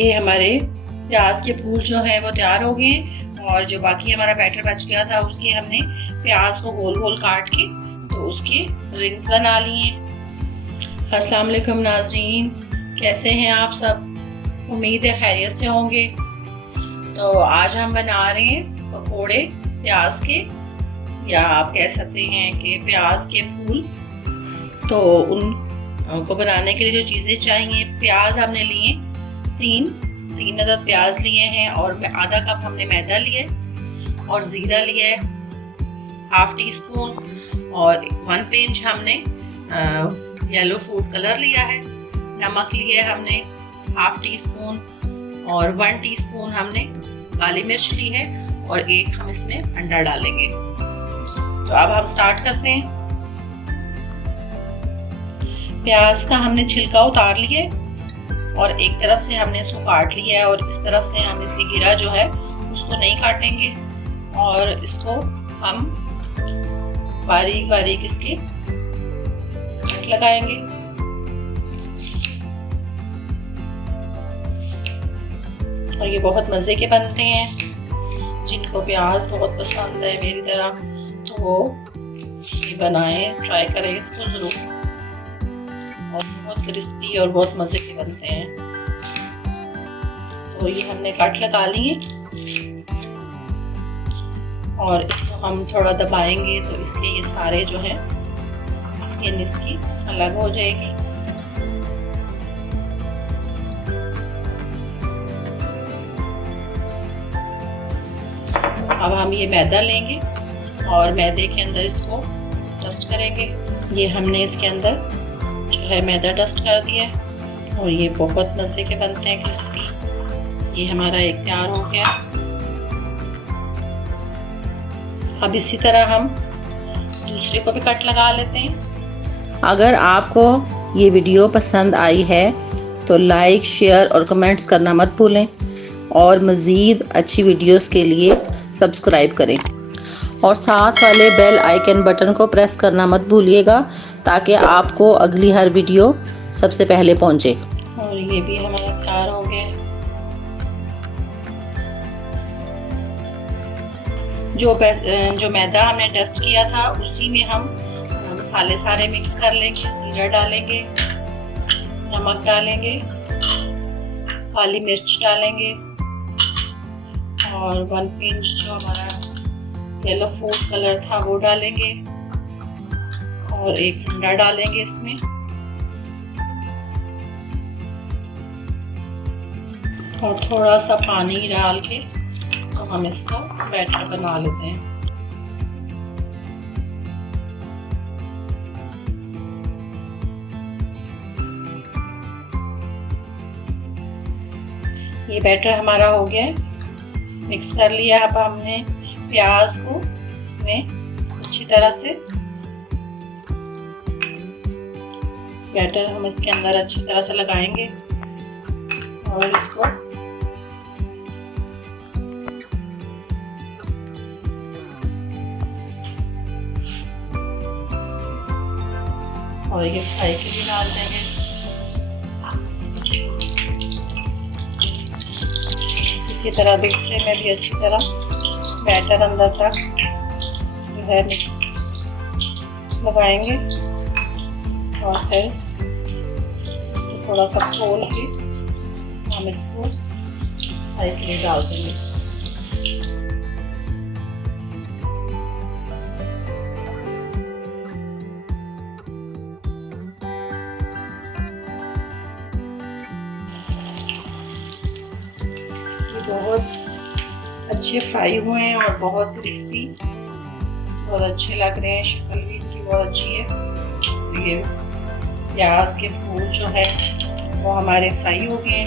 ये हमारे प्याज के फूल जो है वो तैयार हो गए और जो बाकी हमारा बैटर बच गया था उसके हमने प्याज को गोल गोल काट के तो उसके रिंग्स बना लिए। अस्सलाम वालेकुम नाज़रीन, कैसे हैं आप सब? उम्मीद है खैरियत से होंगे। तो आज हम बना रहे हैं पकोड़े प्याज के, या आप कह सकते हैं कि प्याज के फूल। तो उनको बनाने के लिए जो चीज़ें चाहिए, प्याज हमने लिए तीन अदद प्याज लिए हैं और आधा कप हमने मैदा लिया और ज़ीरा लिया है हाफ टी स्पून और 1 पिंच हमने येलो फूड कलर लिया है। नमक लिया है हमने हाफ टी स्पून और 1 टीस्पून हमने काली मिर्च ली है और एक हम इसमें अंडा डालेंगे। तो अब हम स्टार्ट करते हैं। प्याज का हमने छिलका उतार लिया है और एक तरफ से हमने इसको काट लिया है और इस तरफ से हम इसकी गिरा जो है उसको नहीं काटेंगे और इसको हम बारीक बारीक इसके कट लगाएंगे। और ये बहुत मज़े के बनते हैं। जिनको प्याज बहुत पसंद है मेरी तरह, तो वो ये बनाएं, ट्राई करें इसको ज़रूर। और बहुत क्रिस्पी और बहुत मज़े के बनते हैं। तो ये हमने कट लगा लिए और इसको हम थोड़ा दबाएंगे तो इसके ये सारे जो है स्किन इसकी अलग हो जाएगी। अब हम ये मैदा लेंगे और मैदे के अंदर इसको डस्ट करेंगे। ये हमने इसके अंदर जो है मैदा डस्ट कर दिया है और ये बहुत मज़े के बनते हैं क्रिस्पी। ये हमारा एक तैयार हो गया। अब इसी तरह हम दूसरे को भी कट लगा लेते हैं। अगर आपको ये वीडियो पसंद आई है तो लाइक, शेयर और कमेंट्स करना मत भूलें और मज़ीद अच्छी वीडियोस के लिए सब्सक्राइब करें और साथ वाले बेल आइकन बटन को प्रेस करना मत भूलिएगा ताकि आपको अगली हर वीडियो सबसे पहले पहुंचे। और ये भी हमारा तैयार हो गया। जो मैदा हमने डस्ट किया था उसी में हम मसाले सारे मिक्स कर लेंगे। जीरा डालेंगे, नमक डालेंगे, काली मिर्च डालेंगे और 1 पिंच जो हमारा येलो फूड कलर था वो डालेंगे और एक अंडा डालेंगे इसमें। और थोड़ा सा पानी डाल के तो हम इसका बैटर बना लेते हैं। ये बैटर हमारा हो गया है, मिक्स कर लिया। अब हमने प्याज को इसमें अच्छी तरह से बैटर हम इसके अंदर अच्छी तरह से लगाएंगे और इसको और ये फ्राई के लिए डाल देंगे। इसी तरह दूसरे में भी अच्छी तरह बैटर अंदर तक जो है मिक्स लगाएंगे और फिर इसको थोड़ा सा खोल के हम इसको फ्राई के लिए डाल देंगे। ये बहुत अच्छे फ्राई हुए हैं और बहुत क्रिस्पी, बहुत अच्छे लग रहे हैं। शक्ल भी इनकी बहुत अच्छी है। ये प्याज के फूल जो है वो हमारे फ्राई हो गए हैं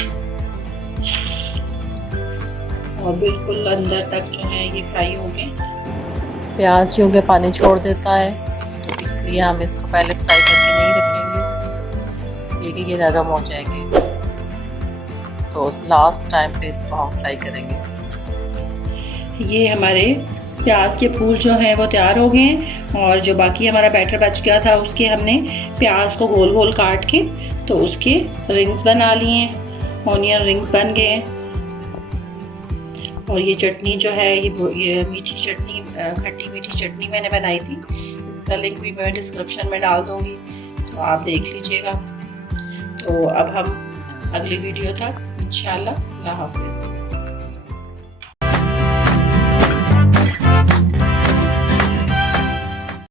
और बिल्कुल अंदर तक जो है ये फ्राई हो गए। प्याज जो है पानी छोड़ देता है तो इसलिए हम इसको पहले फ्राई करके नहीं रखेंगे, इसलिए कि ये नरम हो जाएंगे। तो लास्ट टाइम पे इसको हम फ्राई करेंगे। ये हमारे प्याज के फूल जो हैं वो तैयार हो गए हैं और जो बाकी हमारा बैटर बच गया था उसके हमने प्याज को गोल गोल काट के तो उसके रिंग्स बना लिए हैं ऑनियन रिंग्स बन गए हैं। और ये चटनी जो है ये मीठी चटनी, खट्टी मीठी चटनी मैंने बनाई थी, इसका लिंक भी मैं डिस्क्रिप्शन में डाल दूँगी, तो आप देख लीजिएगा। तो अब हम अगली वीडियो तक इंशाल्लाह, अल्लाह हाफिज़।